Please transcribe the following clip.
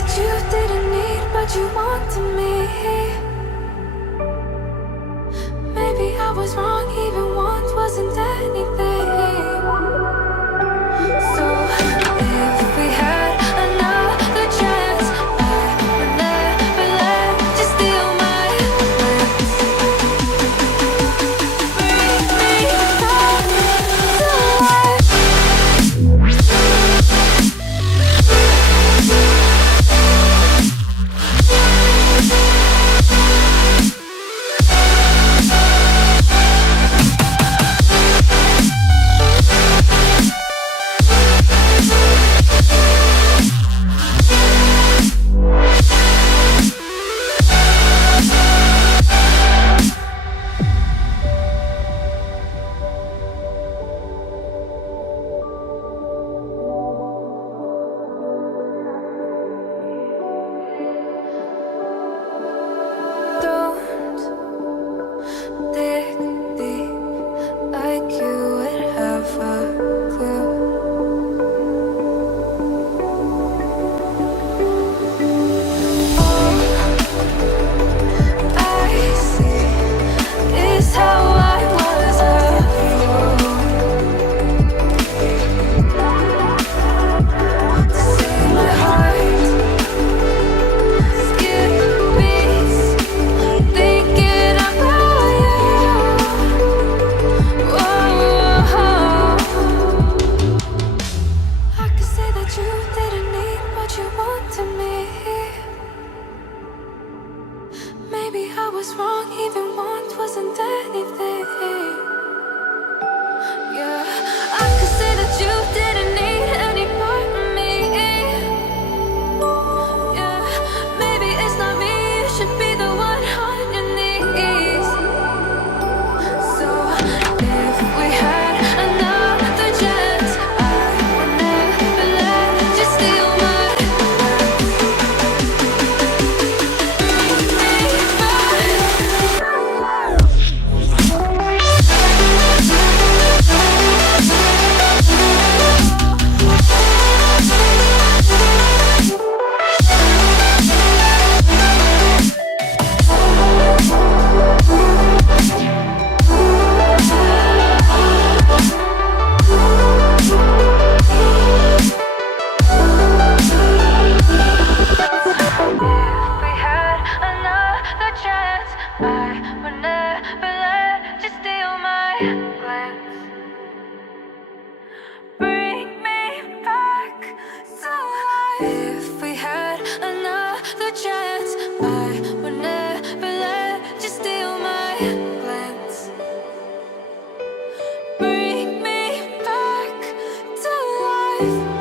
that you didn't need, but you wanted me. Maybe I was wrong, even once wasn't anything. So if we had another chance, I would never let you steal my glance. Bring me back to life. Don't dig deep like you would have a clue. All I see is how I was a fool to see my heart skip beats thinking about you. Whoa. I could say that you didn't need, but you wanted me. Maybe I was wrong, even once wasn't anything. Yeah, I could say that you didn't need any part of me. Yeah, maybe it's not me, you should be the one on your knees. So if we had another chance, I would never let you steal my glance. Bring me If we had another chance, I would never let you steal my glance. Bring me back to life. If we had another chance, I would never let you steal my glance. Bring me back to life.